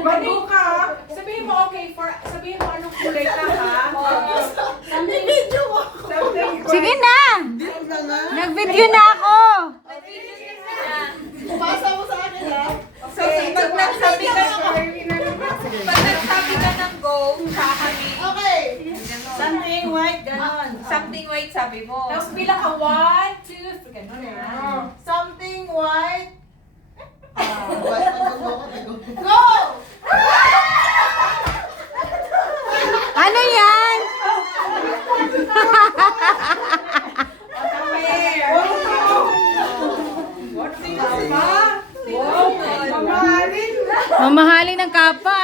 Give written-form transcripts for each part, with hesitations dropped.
Bago ka. Sabihin mo okay for, sabihin mo anong kulay ka ha. Sige na! Nag-video na ako! Pasa mo sa akin ha. So, pag nagsabi ka ng go, kakamin. Okay. Something white, ganon. Something white sabi mo. Tapos bilang ka 1, 2, 3, gano'n eh. Something white. Go! Ano yan? Mamahalin ng kapa.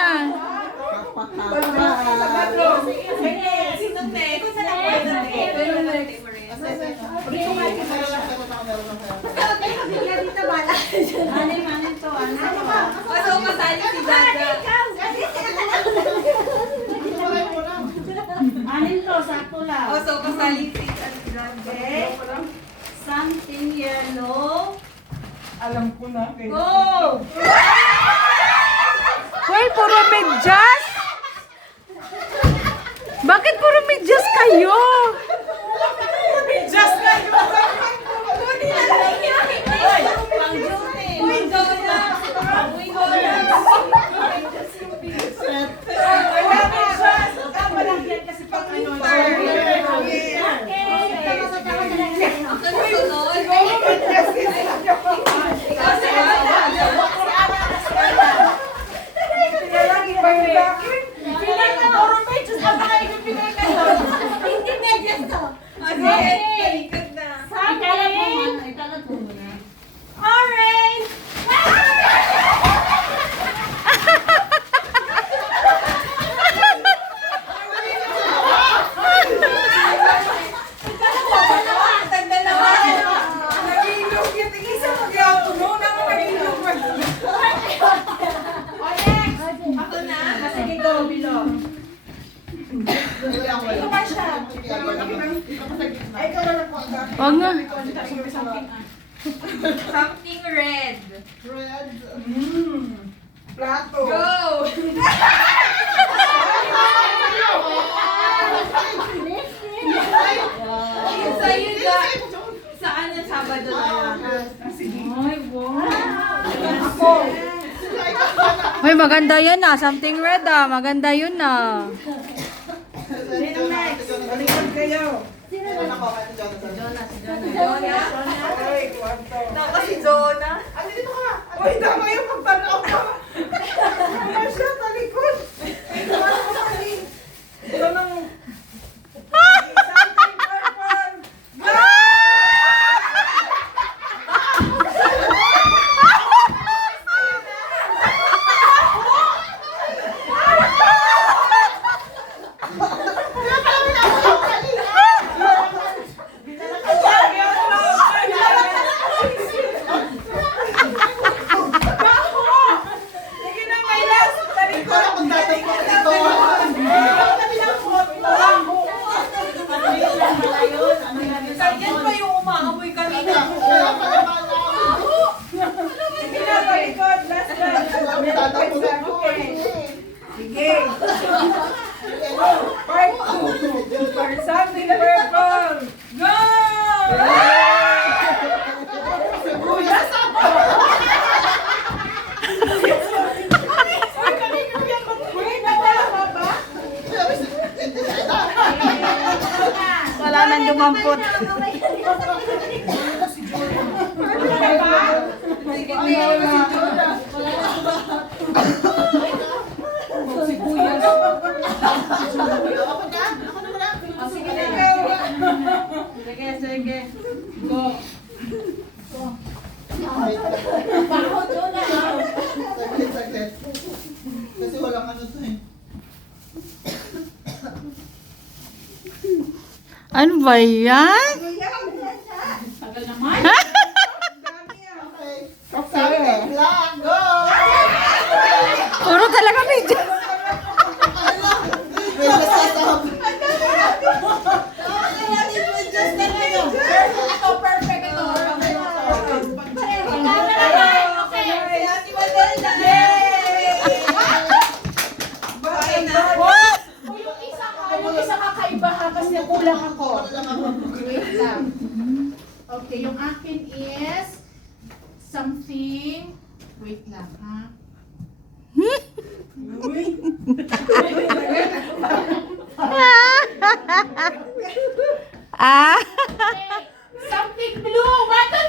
Anin to, sakto lang. Okay. Something yellow. Alam ko na. Go! Hoy, puro medyas! Bakit puro medyas kayo? Just like Wag nga. something red. Red. Plato. Go! Sa'yo na. Saan ang Sabado na lang? Ay, wow. Hoy, maganda yun ah. Something red ah. Maganda yun ah. Sino next? Balikan kayo. Jonah. Naka si Jonah. Ano dito ka? Uy, tama yung pagtanaw ka. Ano siya, talikod. Ito nang... Something purple. Sige na, may last. Talikod. Yan pa yung umaamoy kanina. Sige na, talikod. Last one. Okay. Sige. Part 2. Something purple. Go! Sibuyas ako. Uy, kanina yan ba? Uy, nawala ka ba? Wala nang dumampot. Wala ka ba? Sige, sibuyas. Sige. Go. Saglit. Kasi walang ano to eh. Ano ba yan? Tagal naman. Okay. Something black. Go! Puro talaga medyas. May nasasab. Ito, perfect ito. Okay. Ate Madelda. Yay! lang ako. Wala lang ako. Wait lang. Okay, yung akin is something. Wait lang, ha? Ah! Something blue! What the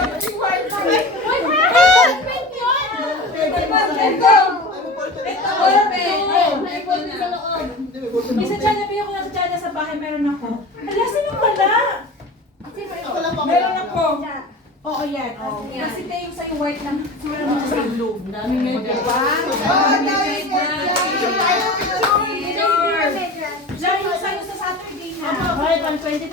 Something white. What happened? Pink yun! Hindi, may buto na. Isa dyan, nabili ko na sa dyan sa bahay, meron ako. Ala, sino wala? Ako lang pa. Meron ako. Oo, yan. Kasi tayo yung sa'yo white lang. Meron ako sa blue. Daming medyo. Ah, guys, Diyan yung sa'yo sa Saturday na. Okay, 120